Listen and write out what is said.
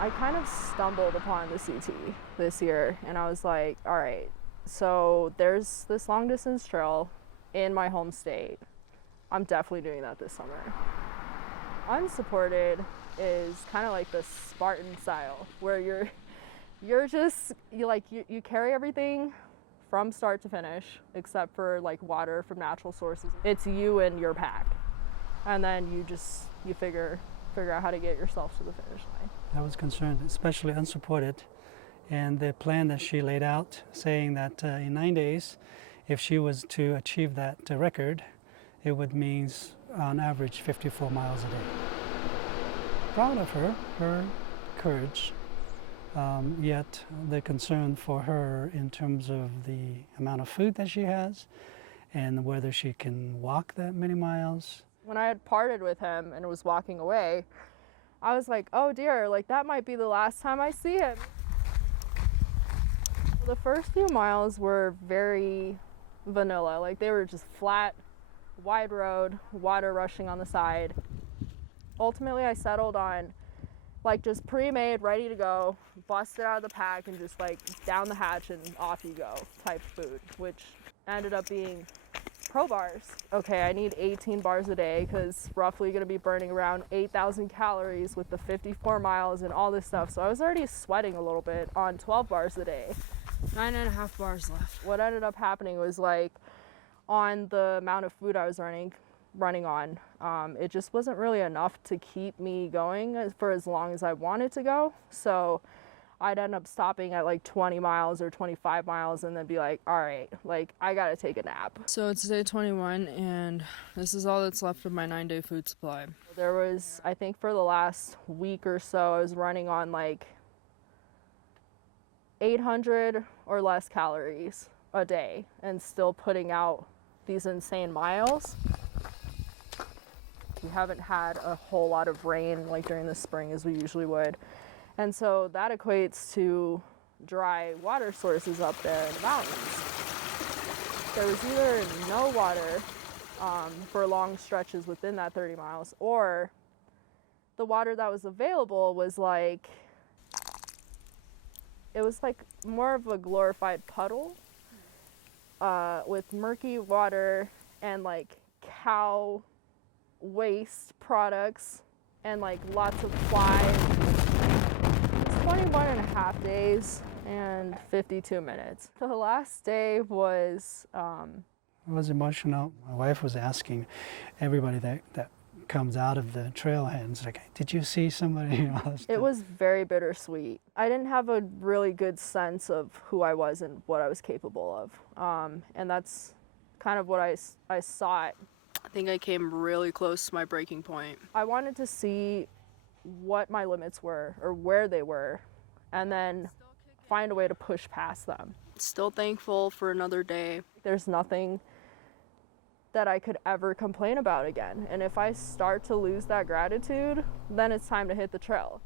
I kind of stumbled upon the CT this year, and I was like, all right, so there's this long distance trail in my home state. I'm definitely doing that this summer. Unsupported is kind of like the Spartan style, where you carry everything from start to finish, except for like water from natural sources. It's you and your pack, and then you figure out how to get yourself to the finish line. I was concerned, especially unsupported, and the plan that she laid out, saying that in 9 days, if she was to achieve that record, it would mean on average 54 miles a day. Proud of her courage, yet the concern for her in terms of the amount of food that she has and whether she can walk that many miles. When I had parted with him and was walking away, I was like, oh dear, like that might be the last time I see him. The first few miles were very vanilla, like they were just flat, wide road, water rushing on the side. Ultimately, I settled on like just pre-made, ready to go, bust it out of the pack and just like down the hatch and off you go type food, which ended up being Pro bars. Okay, I need 18 bars a day because roughly going to be burning around 8,000 calories with the 54 miles and all this stuff. So I was already sweating a little bit on 12 bars a day. 9.5 bars left. What ended up happening was like on the amount of food I was running on, it just wasn't really enough to keep me going for as long as I wanted to go. So I'd end up stopping at like 20 miles or 25 miles and then be like, all right, like I gotta take a nap. So it's day 21 and this is all that's left of my 9-day food supply. There was, I think for the last week or so, I was running on like 800 or less calories a day and still putting out these insane miles. We haven't had a whole lot of rain like during the spring as we usually would. And so that equates to dry water sources up there in the mountains. There was either no water for long stretches within that 30 miles, or the water that was available was like, it was like more of a glorified puddle with murky water and like cow waste products and like lots of flies. 21 and a half days and 52 minutes. The last day was... It was emotional. My wife was asking everybody that comes out of the trailhead, and it's like, did you see somebody? It was very bittersweet. I didn't have a really good sense of who I was and what I was capable of. And that's kind of what I sought. I think I came really close to my breaking point. I wanted to see what my limits were or where they were, and then find a way to push past them. Still thankful for another day. There's nothing that I could ever complain about again. And if I start to lose that gratitude, then it's time to hit the trail.